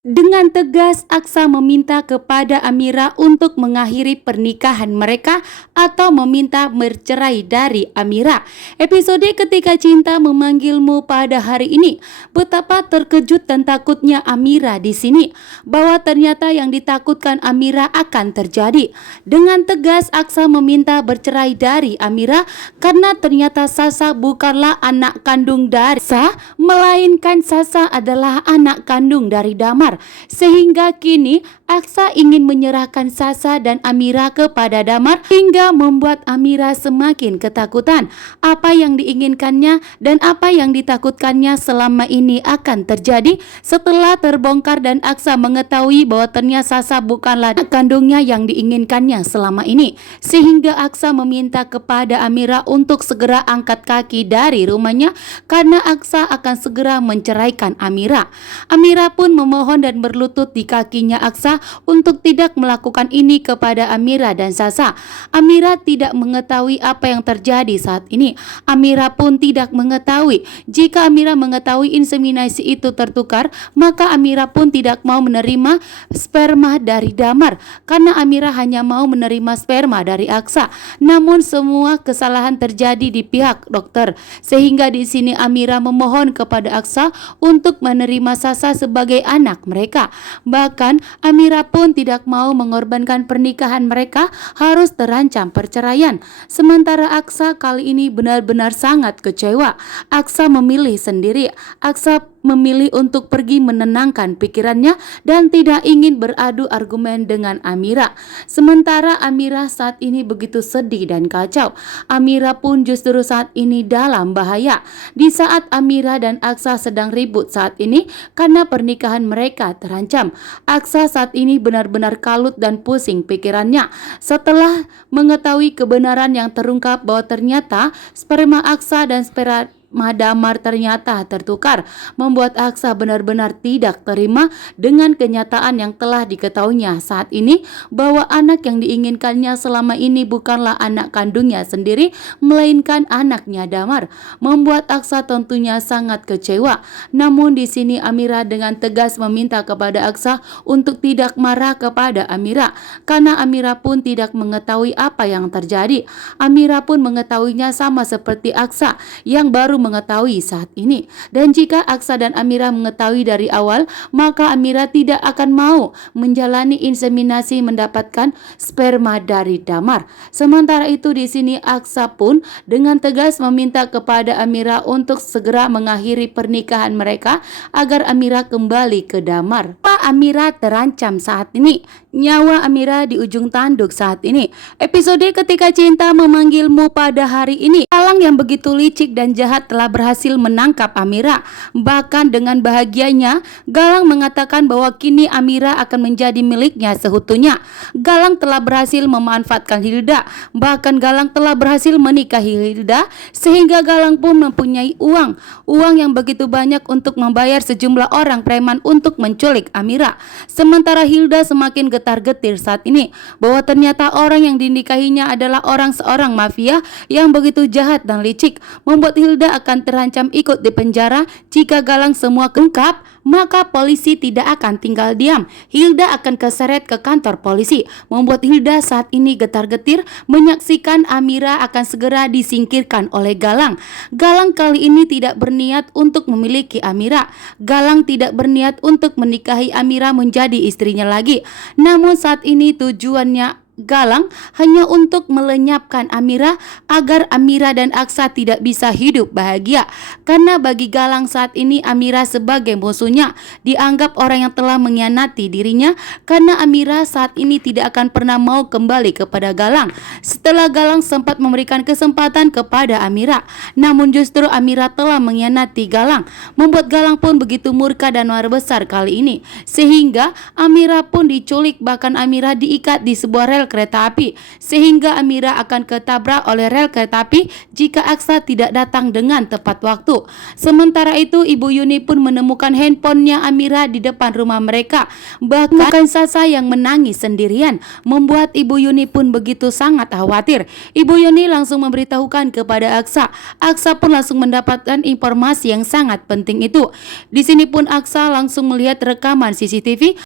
Dengan tegas, Aksa meminta kepada Amira untuk mengakhiri pernikahan mereka atau meminta bercerai dari Amira. Episode Ketika Cinta Memanggilmu pada hari ini, betapa terkejut dan takutnya Amira di sini, bahwa ternyata yang ditakutkan Amira akan terjadi. Dengan tegas, Aksa meminta bercerai dari Amira karena ternyata Sasa bukanlah anak kandung dari Aksa, melainkan Sasa adalah anak kandung dari Damar. Sehingga kini Aksa ingin menyerahkan Sasa dan Amira kepada Damar, hingga membuat Amira semakin ketakutan. Apa yang diinginkannya dan apa yang ditakutkannya selama ini akan terjadi setelah terbongkar dan Aksa mengetahui bahwa ternyata Sasa bukanlah anak kandungnya yang diinginkannya selama ini. Sehingga Aksa meminta kepada Amira untuk segera angkat kaki dari rumahnya karena Aksa akan segera menceraikan Amira. Amira pun memohon dan berlutut di kakinya Aksa untuk tidak melakukan ini kepada Amira dan Sasa. Amira tidak mengetahui apa yang terjadi saat ini. Amira pun tidak mengetahui. Jika Amira mengetahui inseminasi itu tertukar, maka Amira pun tidak mau menerima sperma dari Damar karena Amira hanya mau menerima sperma dari Aksa. Namun semua kesalahan terjadi di pihak dokter, sehingga di sini Amira memohon kepada Aksa untuk menerima Sasa sebagai anak mereka. Bahkan Amira pun tidak mau mengorbankan pernikahan mereka harus terancam perceraian. Sementara Aksa kali ini benar-benar sangat kecewa. Aksa memilih sendiri. Aksa memilih untuk pergi menenangkan pikirannya dan tidak ingin beradu argumen dengan Amira. Sementara Amira saat ini begitu sedih dan kacau. Amira pun justru saat ini dalam bahaya. Di saat Amira dan Aksa sedang ribut saat ini karena pernikahan mereka terancam, Aksa saat ini benar-benar kalut dan pusing pikirannya setelah mengetahui kebenaran yang terungkap bahwa ternyata sperma Aksa dan sperma Damar ternyata tertukar, membuat Aksa benar-benar tidak terima dengan kenyataan yang telah diketahuinya saat ini bahwa anak yang diinginkannya selama ini bukanlah anak kandungnya sendiri, melainkan anaknya Damar, membuat Aksa tentunya sangat kecewa. Namun di sini Amira dengan tegas meminta kepada Aksa untuk tidak marah kepada Amira karena Amira pun tidak mengetahui apa yang terjadi. Amira pun mengetahuinya sama seperti Aksa yang baru mengetahui saat ini. Dan jika Aksa dan Amira mengetahui dari awal, maka Amira tidak akan mau menjalani inseminasi mendapatkan sperma dari Damar. Sementara itu di sini Aksa pun dengan tegas meminta kepada Amira untuk segera mengakhiri pernikahan mereka agar Amira kembali ke Damar. Amira terancam saat ini. Nyawa Amira di ujung tanduk saat ini. Episode Ketika Cinta Memanggilmu pada hari ini, Galang yang begitu licik dan jahat telah berhasil menangkap Amira. Bahkan dengan bahagianya, Galang mengatakan bahwa kini Amira akan menjadi miliknya seutuhnya. Galang telah berhasil memanfaatkan Hilda. Bahkan Galang telah berhasil menikahi Hilda, sehingga Galang pun mempunyai uang yang begitu banyak untuk membayar sejumlah orang preman untuk menculik Amira. Sementara Hilda semakin getar-getir saat ini bahwa ternyata orang yang dinikahinya adalah seorang mafia yang begitu jahat dan licik, membuat Hilda akan terancam ikut di penjara. Jika Galang semua keungkap, maka polisi tidak akan tinggal diam. Hilda akan keseret ke kantor polisi, membuat Hilda saat ini getar-getir menyaksikan Amira akan segera disingkirkan oleh Galang. Galang kali ini tidak berniat untuk memiliki Amira. Galang tidak berniat untuk menikahi Amira menjadi istrinya lagi. Namun saat ini tujuannya Galang hanya untuk melenyapkan Amira agar Amira dan Aksa tidak bisa hidup bahagia. Karena bagi Galang saat ini Amira sebagai musuhnya, dianggap orang yang telah mengkhianati dirinya, karena Amira saat ini tidak akan pernah mau kembali kepada Galang setelah Galang sempat memberikan kesempatan kepada Amira. Namun justru Amira telah mengkhianati Galang, membuat Galang pun begitu murka dan marah besar kali ini, sehingga Amira pun diculik. Bahkan Amira diikat di sebuah rel kereta api, sehingga Amira akan ketabrak oleh rel kereta api jika Aksa tidak datang dengan tepat waktu. Sementara itu, Ibu Yuni pun menemukan handphonenya Amira di depan rumah mereka. Bahkan Sasa yang menangis sendirian membuat Ibu Yuni pun begitu sangat khawatir. Ibu Yuni langsung memberitahukan kepada Aksa. Aksa pun langsung mendapatkan informasi yang sangat penting itu. Di sini pun Aksa langsung melihat rekaman CCTV